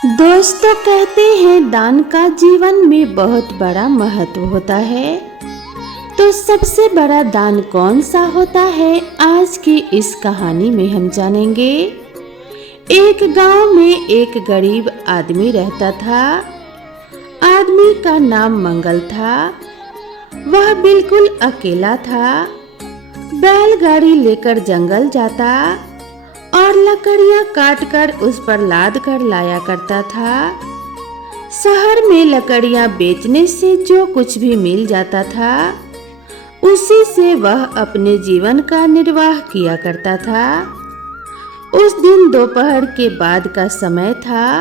दोस्तों कहते हैं दान का जीवन में बहुत बड़ा महत्व होता है। तो सबसे बड़ा दान कौन सा होता है, आज की इस कहानी में हम जानेंगे। एक गांव में एक गरीब आदमी रहता था। आदमी का नाम मंगल था। वह बिल्कुल अकेला था। बैलगाड़ी लेकर जंगल जाता और लकड़ियां काटकर उस पर लाद कर लाया करता था। शहर में लकड़ियां बेचने से जो कुछ भी मिल जाता था, उसी से वह अपने जीवन का निर्वाह किया करता था। उस दिन दोपहर के बाद का समय था।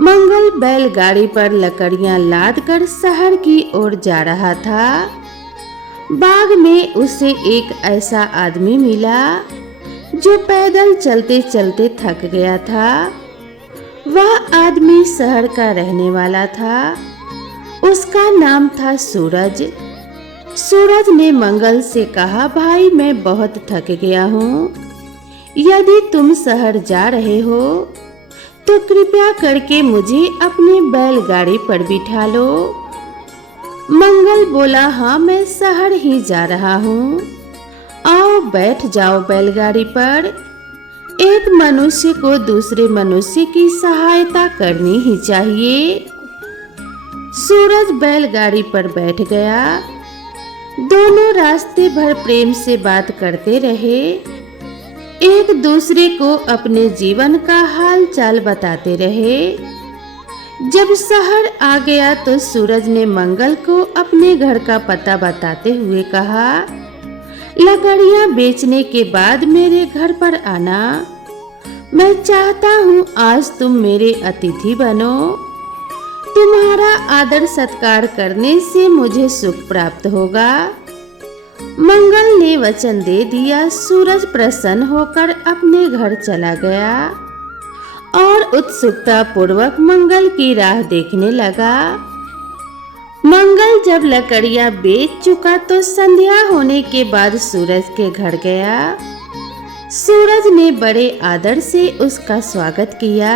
मंगल बैलगाड़ी पर लकड़ियां लाद कर शहर की ओर जा रहा था। बाग में उसे एक ऐसा आदमी मिला जो पैदल चलते चलते थक गया था। वह आदमी शहर का रहने वाला था। उसका नाम था सूरज। सूरज ने मंगल से कहा, भाई मैं बहुत थक गया हूँ। यदि तुम शहर जा रहे हो तो कृपया करके मुझे अपनी बैलगाड़ी पर बिठा लो। मंगल बोला, हाँ मैं शहर ही जा रहा हूँ। आओ बैठ जाओ बैलगाड़ी पर। एक मनुष्य को दूसरे मनुष्य की सहायता करनी ही चाहिए। सूरज बैलगाड़ी पर बैठ गया। दोनों रास्ते भर प्रेम से बात करते रहे। एक दूसरे को अपने जीवन का हाल चाल बताते रहे। जब शहर आ गया तो सूरज ने मंगल को अपने घर का पता बताते हुए कहा, लकड़ियां बेचने के बाद मेरे घर पर आना। मैं चाहता हूँ आज तुम मेरे अतिथि बनो। तुम्हारा आदर सत्कार करने से मुझे सुख प्राप्त होगा। मंगल ने वचन दे दिया। सूरज प्रसन्न होकर अपने घर चला गया और उत्सुकता पूर्वक मंगल की राह देखने लगा। मंगल जब लकड़ियां बेच चुका तो संध्या होने के बाद सूरज के घर गया। सूरज ने बड़े आदर से उसका स्वागत किया।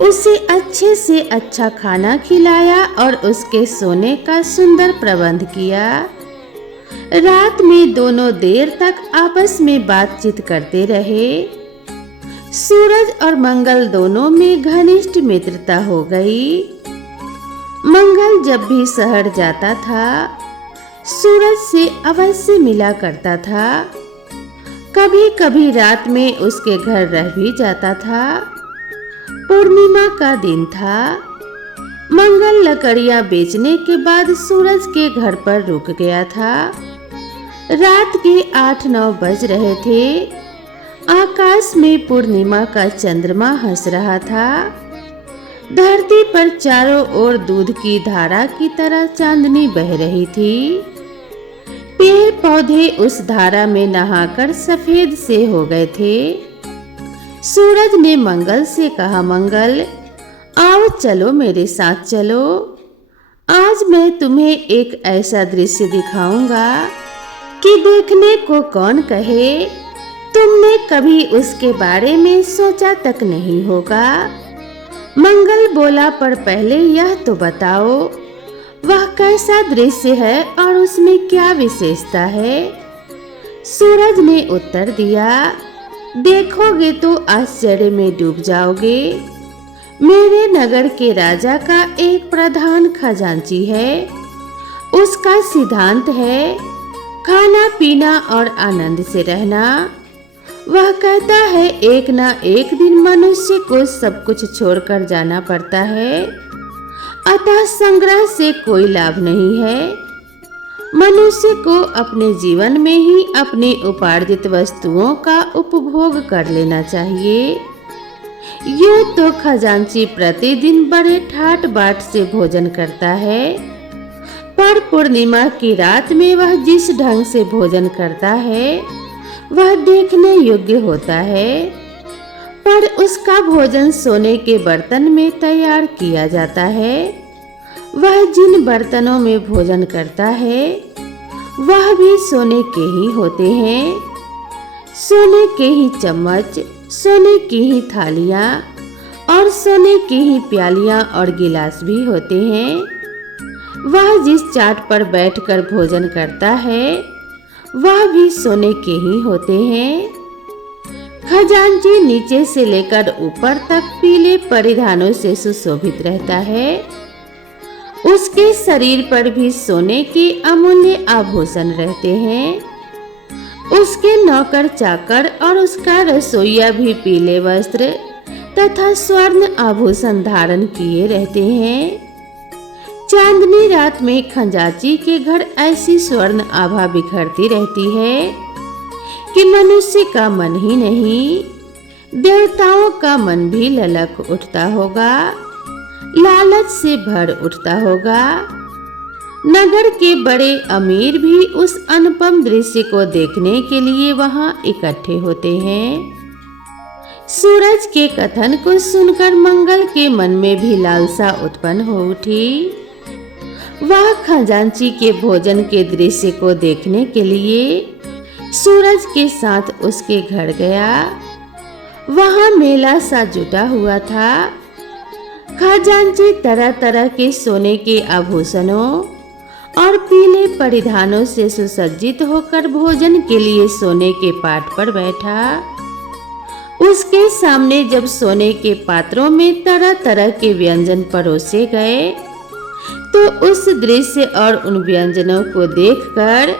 उसे अच्छे से अच्छा खाना खिलाया और उसके सोने का सुंदर प्रबंध किया। रात में दोनों देर तक आपस में बातचीत करते रहे। सूरज और मंगल दोनों में घनिष्ठ मित्रता हो गई। मंगल जब भी शहर जाता था, सूरज से अवश्य मिला करता था। कभी कभी रात में उसके घर रह भी जाता था। पूर्णिमा का दिन था। मंगल लकड़ियां बेचने के बाद सूरज के घर पर रुक गया था। रात के 8-9 बज रहे थे। आकाश में पूर्णिमा का चंद्रमा हंस रहा था। धरती पर चारों ओर दूध की धारा की तरह चांदनी बह रही थी। पेड़ पौधे उस धारा में नहाकर सफेद से हो गए थे। सूरज ने मंगल से कहा, मंगल आओ चलो मेरे साथ चलो। आज मैं तुम्हें एक ऐसा दृश्य दिखाऊंगा कि देखने को कौन कहे। तुमने कभी उसके बारे में सोचा तक नहीं होगा। मंगल बोला, पर पहले यह तो बताओ वह कैसा दृश्य है और उसमें क्या विशेषता है। सूरज ने उत्तर दिया, देखोगे तो आश्चर्य में डूब जाओगे। मेरे नगर के राजा का एक प्रधान खजांची है। उसका सिद्धांत है खाना पीना और आनंद से रहना। वह कहता है एक ना एक दिन मनुष्य को सब कुछ छोड़कर जाना पड़ता है, अतः संग्रह से कोई लाभ नहीं है। मनुष्य को अपने जीवन में ही अपनी उपार्जित वस्तुओं का उपभोग कर लेना चाहिए। यूं तो खजांची प्रतिदिन बड़े ठाट बाट से भोजन करता है, पर पूर्णिमा की रात में वह जिस ढंग से भोजन करता है वह देखने योग्य होता है। पर उसका भोजन सोने के बर्तन में तैयार किया जाता है। वह जिन बर्तनों में भोजन करता है वह भी सोने के ही होते हैं। सोने के ही चम्मच, सोने की ही थालियाँ और सोने की ही प्यालियां और गिलास भी होते हैं। वह जिस चाट पर बैठकर भोजन करता है वह भी सोने के ही होते हैं। खजांची नीचे से लेकर ऊपर तक पीले परिधानों से सुशोभित रहता है। उसके शरीर पर भी सोने के अमूल्य आभूषण रहते हैं। उसके नौकर चाकर और उसका रसोइया भी पीले वस्त्र तथा स्वर्ण आभूषण धारण किए रहते हैं। चांदनी रात में खजांची के घर ऐसी स्वर्ण आभा बिखरती रहती है कि मनुष्य का मन ही नहीं, देवताओं का मन भी ललक उठता होगा, लालच से भर उठता होगा। नगर के बड़े अमीर भी उस अनुपम दृश्य को देखने के लिए वहां इकट्ठे होते हैं। सूरज के कथन को सुनकर मंगल के मन में भी लालसा उत्पन्न हो उठी। वह खजांची के भोजन के दृश्य को देखने के लिए सूरज के साथ उसके घर गया। वहां मेला सा जुटा हुआ था। खजांची तरह तरह के सोने के आभूषणों और पीले परिधानों से सुसज्जित होकर भोजन के लिए सोने के पाट पर बैठा। उसके सामने जब सोने के पात्रों में तरह तरह के व्यंजन परोसे गए तो उस दृश्य और उन व्यंजनों को देखकर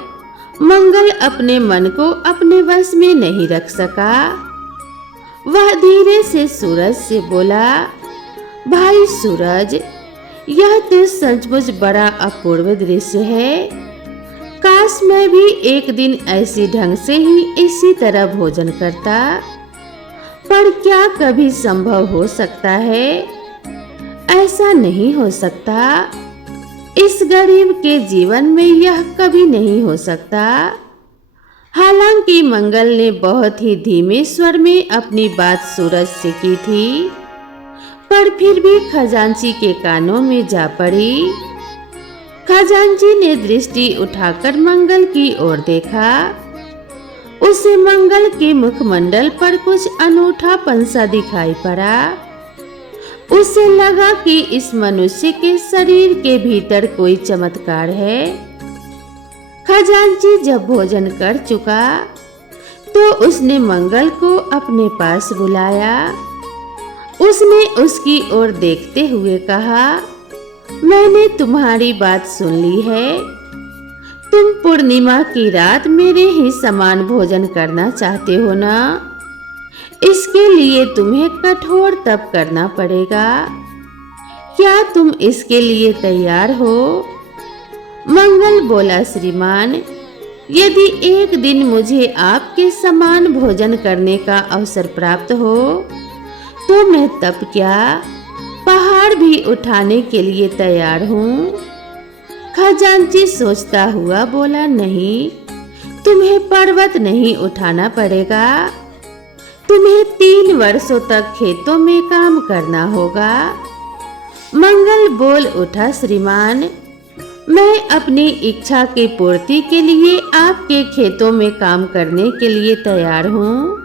मंगल अपने मन को अपने वश में नहीं रख सका। वह धीरे से सूरज से बोला, भाई सूरज, यह तो सचमुच बड़ा अपूर्व दृश्य है। काश मैं भी एक दिन ऐसी ढंग से ही इसी तरह भोजन करता, पर क्या कभी संभव हो सकता है? ऐसा नहीं हो सकता। इस गरीब के जीवन में यह कभी नहीं हो सकता। हालांकि मंगल ने बहुत ही धीमे स्वर में अपनी बात सूरज से की थी, पर फिर भी खजांची के कानों में जा पड़ी। खजांची ने दृष्टि उठाकर मंगल की ओर देखा। उसे मंगल के मुखमंडल पर कुछ अनूठा पंसा दिखाई पड़ा। उसे लगा कि इस मनुष्य के शरीर के भीतर कोई चमत्कार है। खजांची जब भोजन कर चुका तो उसने मंगल को अपने पास बुलाया। उसने उसकी ओर देखते हुए कहा, मैंने तुम्हारी बात सुन ली है। तुम पूर्णिमा की रात मेरे ही समान भोजन करना चाहते हो ना? इसके लिए तुम्हें कठोर तप करना पड़ेगा। क्या तुम इसके लिए तैयार हो? मंगल बोला, श्रीमान, यदि एक दिन मुझे आपके समान भोजन करने का अवसर प्राप्त हो तो मैं तप क्या, पहाड़ भी उठाने के लिए तैयार हूँ। खजांची सोचता हुआ बोला, नहीं, तुम्हें पर्वत नहीं उठाना पड़ेगा। तुम्हें 3 वर्षों तक खेतों में काम करना होगा। मंगल बोल उठा, श्रीमान, मैं अपनी इच्छा की पूर्ति के लिए आपके खेतों में काम करने के लिए तैयार हूँ,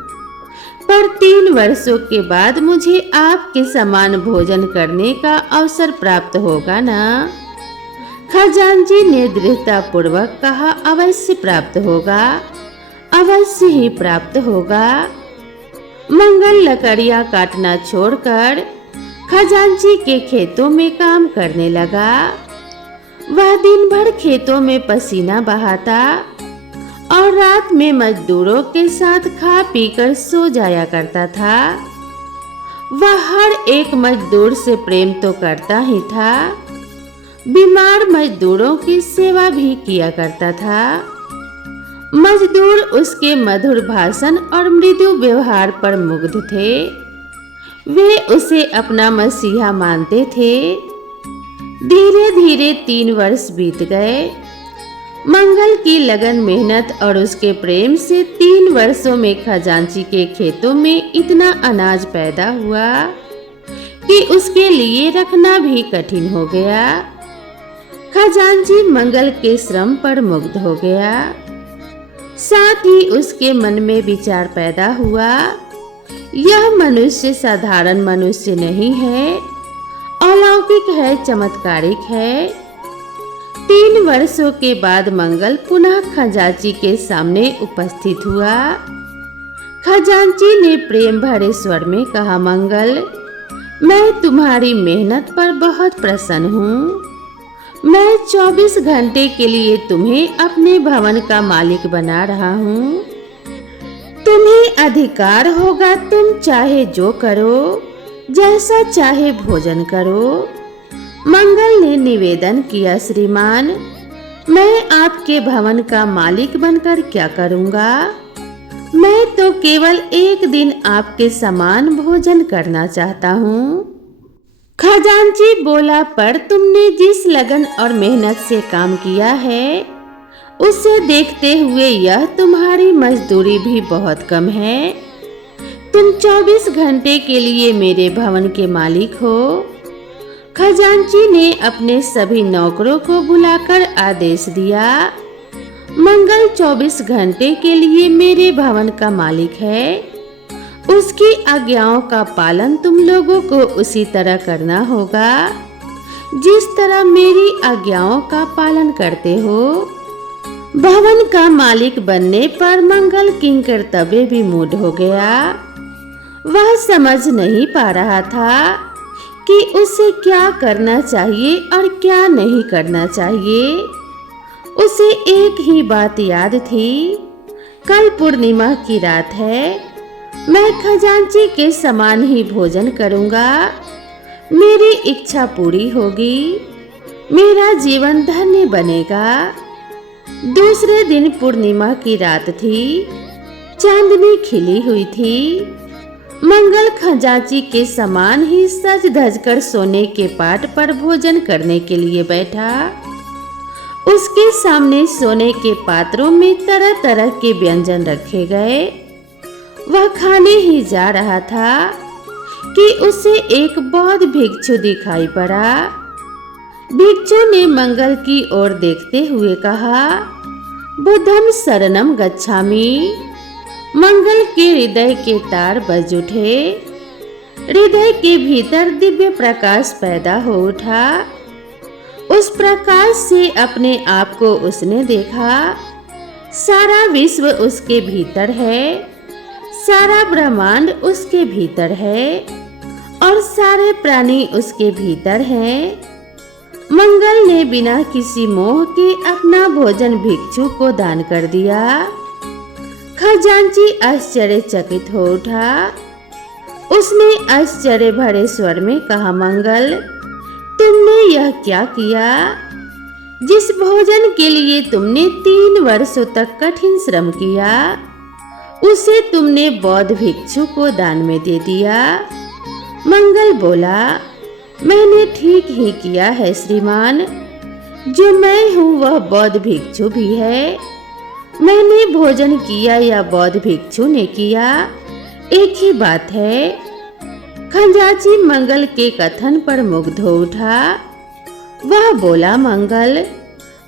पर 3 वर्षों के बाद मुझे आपके समान भोजन करने का अवसर प्राप्त होगा ना? खजांची ने दृढ़ता पूर्वक कहा, अवश्य प्राप्त होगा, अवश्य ही प्राप्त होगा। मंगल लकड़ियां काटना छोड़कर खजांची के खेतों में काम करने लगा। वह दिन भर खेतों में पसीना बहाता और रात में मजदूरों के साथ खा पीकर सो जाया करता था। वह हर एक मजदूर से प्रेम तो करता ही था, बीमार मजदूरों की सेवा भी किया करता था। मजदूर उसके मधुर भाषण और मृदु व्यवहार पर मुग्ध थे। वे उसे अपना मसीहा मानते थे। धीरे धीरे 3 वर्ष बीत गए। मंगल की लगन मेहनत और उसके प्रेम से 3 वर्षों में खजांची के खेतों में इतना अनाज पैदा हुआ कि उसके लिए रखना भी कठिन हो गया। खजांची मंगल के श्रम पर मुग्ध हो गया। साथ ही उसके मन में विचार पैदा हुआ यह मनुष्य साधारण मनुष्य नहीं है, अलौकिक है, चमत्कारिक है। 3 वर्षों के बाद मंगल पुनः खजांची के सामने उपस्थित हुआ। खजांची ने प्रेम भरे स्वर में कहा, मंगल, मैं तुम्हारी मेहनत पर बहुत प्रसन्न हूँ। मैं 24 घंटे के लिए तुम्हें अपने भवन का मालिक बना रहा हूँ। तुम्हें अधिकार होगा, तुम चाहे जो करो, जैसा चाहे भोजन करो। मंगल ने निवेदन किया, श्रीमान, मैं आपके भवन का मालिक बनकर क्या करूँगा? मैं तो केवल एक दिन आपके समान भोजन करना चाहता हूँ। खजांची बोला, पर तुमने जिस लगन और मेहनत से काम किया है, उसे देखते हुए यह तुम्हारी मजदूरी भी बहुत कम है। तुम 24 घंटे के लिए मेरे भवन के मालिक हो। खजांची ने अपने सभी नौकरों को बुलाकर आदेश दिया, मंगल 24 घंटे के लिए मेरे भवन का मालिक है। उसकी आज्ञाओं का पालन तुम लोगों को उसी तरह करना होगा जिस तरह मेरी आज्ञाओं का पालन करते हो। भवन का मालिक बनने पर मंगल किंकर्तव्य भी मूड हो गया। वह समझ नहीं पा रहा था कि उसे क्या करना चाहिए और क्या नहीं करना चाहिए। उसे एक ही बात याद थी, कल पूर्णिमा की रात है, मैं खजांची के समान ही भोजन करूंगा। मेरी इच्छा पूरी होगी, मेरा जीवन धन्य बनेगा। दूसरे दिन पूर्णिमा की रात थी, चांदनी खिली हुई थी। मंगल खजांची के समान ही सज धज कर सोने के पाट पर भोजन करने के लिए बैठा। उसके सामने सोने के पात्रों में तरह तरह के व्यंजन रखे गए। वह खाने ही जा रहा था कि उसे एक बौद्ध भिक्षु दिखाई पड़ा। भिक्षु ने मंगल की ओर देखते हुए कहा, बुद्धम शरणम गच्छामि। मंगल के हृदय के तार बज उठे। हृदय के भीतर दिव्य प्रकाश पैदा हो उठा। उस प्रकाश से अपने आप को उसने देखा। सारा विश्व उसके भीतर है, सारा ब्रह्मांड उसके भीतर है और सारे प्राणी उसके भीतर हैं। मंगल ने बिना किसी मोह के अपना भोजन भिक्षु को दान कर दिया। खजांची आश्चर्यचकित हो उठा। उसने आश्चर्य भरे स्वर में कहा, मंगल, तुमने यह क्या किया? जिस भोजन के लिए तुमने 3 वर्षों तक कठिन श्रम किया, उसे तुमने बौद्ध भिक्षु को दान में दे दिया। मंगल बोला, मैंने ठीक ही किया है श्रीमान। जो मैं हूँ वह बौद्ध भिक्षु भी है। मैंने भोजन किया या बौद्ध भिक्षु ने किया, एक ही बात है। खजांची मंगल के कथन पर मुग्ध हो उठा। वह बोला, मंगल,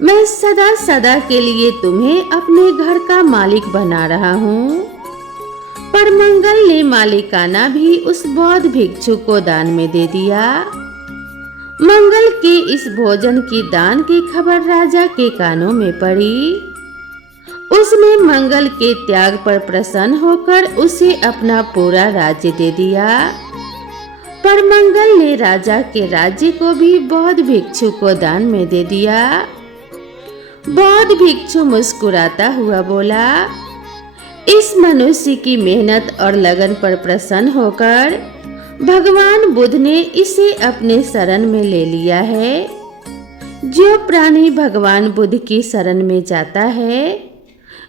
मैं सदा सदा के लिए तुम्हें अपने घर का मालिक बना रहा हूँ। पर मंगल ने मालिकाना भी उस बौद्ध भिक्षु को दान में दे दिया। मंगल के इस भोजन की दान की खबर राजा के कानों में पड़ी। उसने मंगल के त्याग पर प्रसन्न होकर उसे अपना पूरा राज्य दे दिया। पर मंगल ने राजा के राज्य को भी बौद्ध भिक्षु को दान में दे दिया। बौद्ध भिक्षु मुस्कुराता हुआ बोला, इस मनुष्य की मेहनत और लगन पर प्रसन्न होकर भगवान बुद्ध ने इसे अपने शरण में ले लिया है। जो प्राणी भगवान बुद्ध की शरण में जाता है,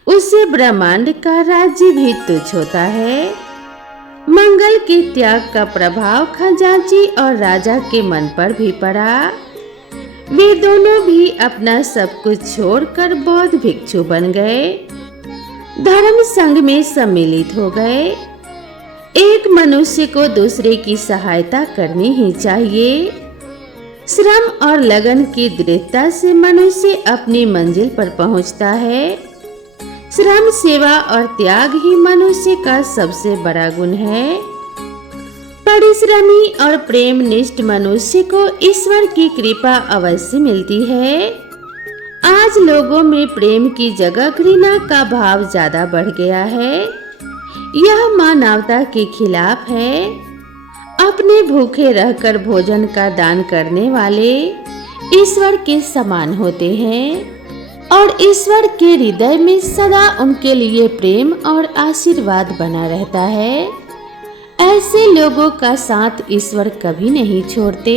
उसे ब्रह्मांड का राज्य भी तुच्छ होता है। मंगल के त्याग का प्रभाव खजांची और राजा के मन पर भी पड़ा। वे दोनों भी अपना सब कुछ छोड़कर बौद्ध भिक्षु बन गए, धर्म संघ में सम्मिलित हो गए। एक मनुष्य को दूसरे की सहायता करनी ही चाहिए। श्रम और लगन की दृढ़ता से मनुष्य अपनी मंजिल पर पहुंचता है। श्रम, सेवा और त्याग ही मनुष्य का सबसे बड़ा गुण है। परिश्रमी और प्रेमनिष्ठ मनुष्य को ईश्वर की कृपा अवश्य मिलती है। आज लोगों में प्रेम की जगह घृणा का भाव ज्यादा बढ़ गया है। यह मानवता के खिलाफ है। अपने भूखे रहकर भोजन का दान करने वाले ईश्वर के समान होते हैं और ईश्वर के हृदय में सदा उनके लिए प्रेम और आशीर्वाद बना रहता है। ऐसे लोगों का साथ ईश्वर कभी नहीं छोड़ते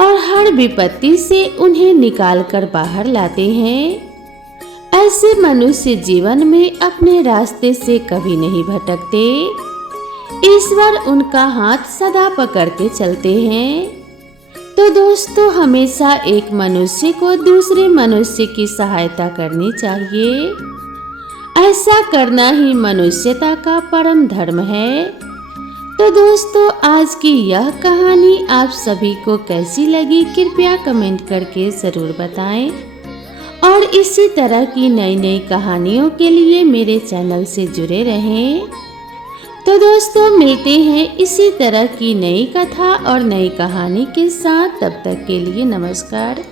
और हर विपत्ति से उन्हें निकालकर बाहर लाते हैं। ऐसे मनुष्य जीवन में अपने रास्ते से कभी नहीं भटकते। ईश्वर उनका हाथ सदा पकड़ के चलते हैं। तो दोस्तों, हमेशा एक मनुष्य को दूसरे मनुष्य की सहायता करनी चाहिए। ऐसा करना ही मनुष्यता का परम धर्म है। तो दोस्तों, आज की यह कहानी आप सभी को कैसी लगी कृपया कमेंट करके ज़रूर बताएं और इसी तरह की नई नई कहानियों के लिए मेरे चैनल से जुड़े रहें। तो दोस्तों, मिलते हैं इसी तरह की नई कथा और नई कहानी के साथ। तब तक के लिए नमस्कार।